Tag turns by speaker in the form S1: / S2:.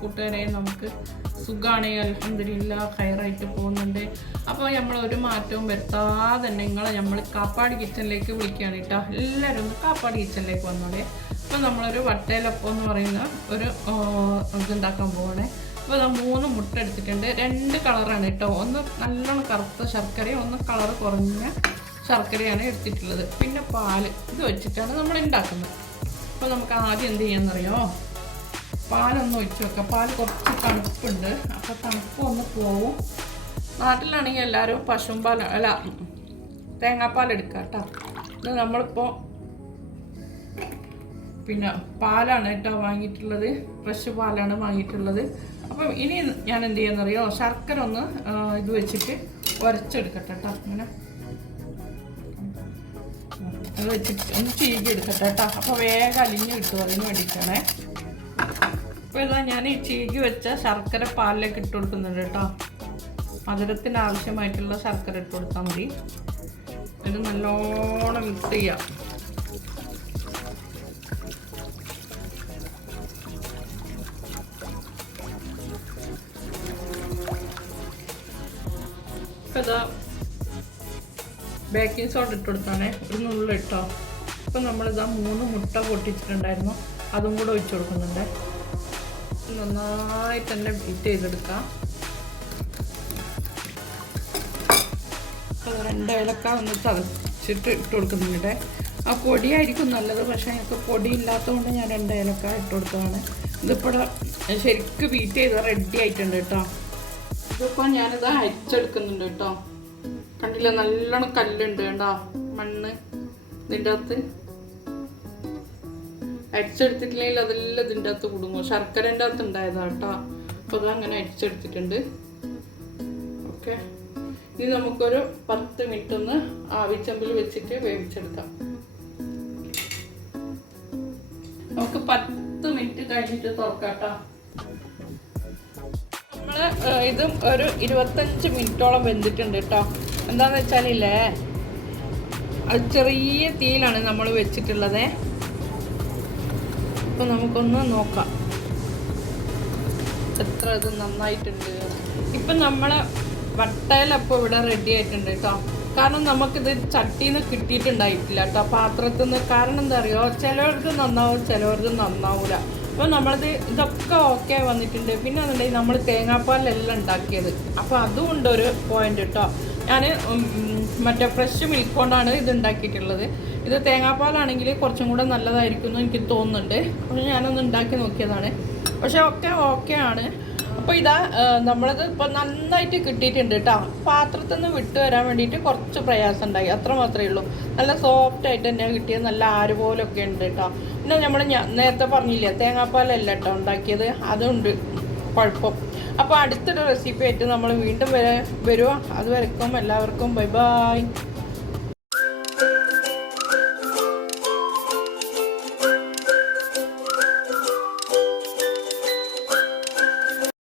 S1: കൂട്ടുകാരെ? നമുക്ക് സുഖമാണ് അലഹമില്ല ഹയറായിട്ട് പോകുന്നുണ്ട്. അപ്പോൾ നമ്മൾ ഒരു മാറ്റവും വരുത്താതെ തന്നെ നിങ്ങളെ നമ്മൾ കാപ്പാട് കിച്ചണിലേക്ക് വിളിക്കുകയാണ് കേട്ടോ. എല്ലാവരും കാപ്പാട് കിച്ചണിലേക്ക് വന്നോളെ. അപ്പോൾ നമ്മളൊരു വട്ടയിലപ്പം എന്ന് പറയുന്ന ഒരു ഇതുണ്ടാക്കാൻ പോവാണേ. അപ്പോൾ നമ്മൾ മൂന്ന് മുട്ട എടുത്തിട്ടുണ്ട്. രണ്ട് കളറാണ് കേട്ടോ. ഒന്ന് നല്ലോണം കറുത്ത ശർക്കരയും ഒന്ന് കളർ കുറഞ്ഞ ശർക്കരയാണ് എടുത്തിട്ടുള്ളത്. പിന്നെ പാൽ. ഇത് വെച്ചിട്ടാണ് നമ്മൾ ഉണ്ടാക്കുന്നത്. അപ്പോൾ നമുക്ക് ആദ്യം എന്ത് ചെയ്യാമെന്നറിയോ പാലൊന്ന് ഒഴിച്ച് വെക്കാം. പാൽ കുറച്ച് തണുപ്പുണ്ട്. അപ്പോൾ തണുപ്പ് ഒന്ന് പോവും. നാട്ടിലാണെങ്കിൽ എല്ലാവരും പശുവും പാൽ അല്ല തേങ്ങാപ്പാൽ എടുക്കുക കേട്ടോ ഇത് നമ്മളിപ്പോൾ പിന്നെ പാലാണ് കേട്ടോ വാങ്ങിയിട്ടുള്ളത്. ഫ്രഷ് പാലാണ് വാങ്ങിയിട്ടുള്ളത്. അപ്പം ഇനി ഞാൻ എന്ത് ചെയ്യുന്നറിയോ? ശർക്കര ഒന്ന് ഇത് വെച്ചിട്ട് ഉരച്ചെടുക്കട്ടെ കേട്ടോ അങ്ങനെ. അത് വെച്ചിട്ട് ഒന്ന് ചീകി എടുക്കട്ടെ കേട്ടോ. അപ്പോൾ വേഗം അലിഞ്ഞ് കിട്ടും അതിന് വേണ്ടിയിട്ടാണേ. അപ്പോൾ ഇതാ ഞാൻ ഈ ചീകി വെച്ച ശർക്കര പാലിലേക്ക് ഇട്ട് കൊടുക്കുന്നുണ്ട് കേട്ടോ. മധുരത്തിന് ആവശ്യമായിട്ടുള്ള ശർക്കര ഇട്ട് കൊടുത്താൽ മതി. ഇത് നല്ലോണം മിക്സ് ചെയ്യാം. ഇപ്പൊ ഇതാ ബേക്കിംഗ് സോഡ ഇട്ട് കൊടുത്താണേ ഒരു നുള്ളിൽ ഇട്ടോ. ഇപ്പം നമ്മളിതാ മൂന്ന് മുട്ട പൊട്ടിച്ചിട്ടുണ്ടായിരുന്നു. അതും കൂടെ ഒഴിച്ചു കൊടുക്കുന്നുണ്ട്. നന്നായി തന്നെ ബീറ്റ് ചെയ്തെടുക്കാം. അപ്പോൾ രണ്ട് ഏലക്ക ഒന്ന് ചതച്ചിട്ട് ഇട്ട് കൊടുക്കുന്നുണ്ട്. ആ പൊടിയായിരിക്കും നല്ലത്. പക്ഷേ ഞങ്ങൾക്ക് പൊടി ഇല്ലാത്തതുകൊണ്ട് ഞാൻ രണ്ട് ഏലക്ക ഇട്ട് കൊടുത്തതാണ്. ഇതിപ്പോൾ ശരിക്കും ബീറ്റ് ചെയ്ത് റെഡി ആയിട്ടുണ്ട് കേട്ടോ. ഇതിപ്പോൾ ഞാനിത് അരിച്ചെടുക്കുന്നുണ്ട് കേട്ടോ. കണ്ടില്ല നല്ലോണം കല്ലുണ്ട് കണ്ടോ? മണ്ണ് ഇതിന്റെ അകത്ത്. അടിച്ചെടുത്തിട്ടില്ലെങ്കിൽ അതെല്ലാം ഇതിന്റെ അകത്ത് കുടുങ്ങും. ശർക്കരന്റെ അകത്ത് ഉണ്ടായതാ കേട്ടോ. അപ്പോൾ അതങ്ങനെ അടിച്ചെടുത്തിട്ടുണ്ട്. ഓക്കെ. ഇനി നമുക്കൊരു പത്ത് മിനിറ്റ് ഒന്ന് ആവിച്ചമ്പിൽ വെച്ചിട്ട് വേവിച്ചെടുക്കാം. നമുക്ക് പത്ത് മിനിറ്റ് കഴിഞ്ഞിട്ട് തുറക്കാട്ടോ നമ്മൾ ഇതും ഒരു ഇരുപത്തഞ്ച് മിനിറ്റോളം വെന്തിട്ടുണ്ട് കേട്ടോ. എന്താന്ന് വെച്ചാലില്ലേ? അത് ചെറിയ തീയിലാണ് നമ്മൾ വെച്ചിട്ടുള്ളത്. അപ്പൊ നമുക്കൊന്ന് നോക്കാം. എത്ര ഇത് നന്നായിട്ടുണ്ട്. ഇപ്പൊ നമ്മളെ വട്ടയിലപ്പം ഇവിടെ റെഡി ആയിട്ടുണ്ട് കേട്ടോ കാരണം നമുക്കിത് ചട്ടിയിൽ നിന്ന് കിട്ടിയിട്ടുണ്ടായിട്ടില്ല കേട്ടോ പാത്രത്തിൽ നിന്ന് കാരണം എന്താ അറിയോ ചിലവർക്ക് നന്നാവും ചിലവർക്ക് നന്നാവൂല. അപ്പോൾ നമ്മളിത് ഇതൊക്കെ ഓക്കെ വന്നിട്ടുണ്ട്. പിന്നെ എന്നുണ്ടെങ്കിൽ നമ്മൾ തേങ്ങാപ്പാലെല്ലാം ഉണ്ടാക്കിയത്. അപ്പോൾ അതും ഉണ്ട് ഒരു പോയിന്റ് കേട്ടോ ഞാൻ മറ്റേ ഫ്രഷ് മിൽക്ക് കൊണ്ടാണ് ഇത് ഉണ്ടാക്കിയിട്ടുള്ളത്. ഇത് തേങ്ങാപ്പാലാണെങ്കിൽ കുറച്ചും കൂടെ നല്ലതായിരിക്കും എന്ന് എനിക്ക് തോന്നുന്നുണ്ട്. അപ്പോൾ ഞാനൊന്ന് ഉണ്ടാക്കി നോക്കിയതാണ്. പക്ഷേ ഒക്കെ ഓക്കെ ആണ്. അപ്പോൾ ഇതാ നമ്മളത് ഇപ്പോൾ നന്നായിട്ട് കിട്ടിയിട്ടുണ്ട് കേട്ടോ പാത്രത്തിൽ നിന്ന് വിട്ടു വരാൻ വേണ്ടിയിട്ട് കുറച്ച് പ്രയാസം ഉണ്ടായി. അത്ര മാത്രമേ ഉള്ളൂ. നല്ല സോഫ്റ്റ് ആയിട്ട് തന്നെ കിട്ടിയത് നല്ല ആര് പോലൊക്കെ ഉണ്ട് കേട്ടോ പിന്നെ നമ്മൾ നേരത്തെ പറഞ്ഞില്ലേ തേങ്ങാപ്പാലല്ല കേട്ടോ ഉണ്ടാക്കിയത്. അതുണ്ട്. കുഴപ്പം. അപ്പോൾ അടുത്തൊരു റെസിപ്പി ആയിട്ട് നമ്മൾ വീണ്ടും വരെ വരുക അതുവരെക്കും എല്ലാവർക്കും ബൈ ബൈ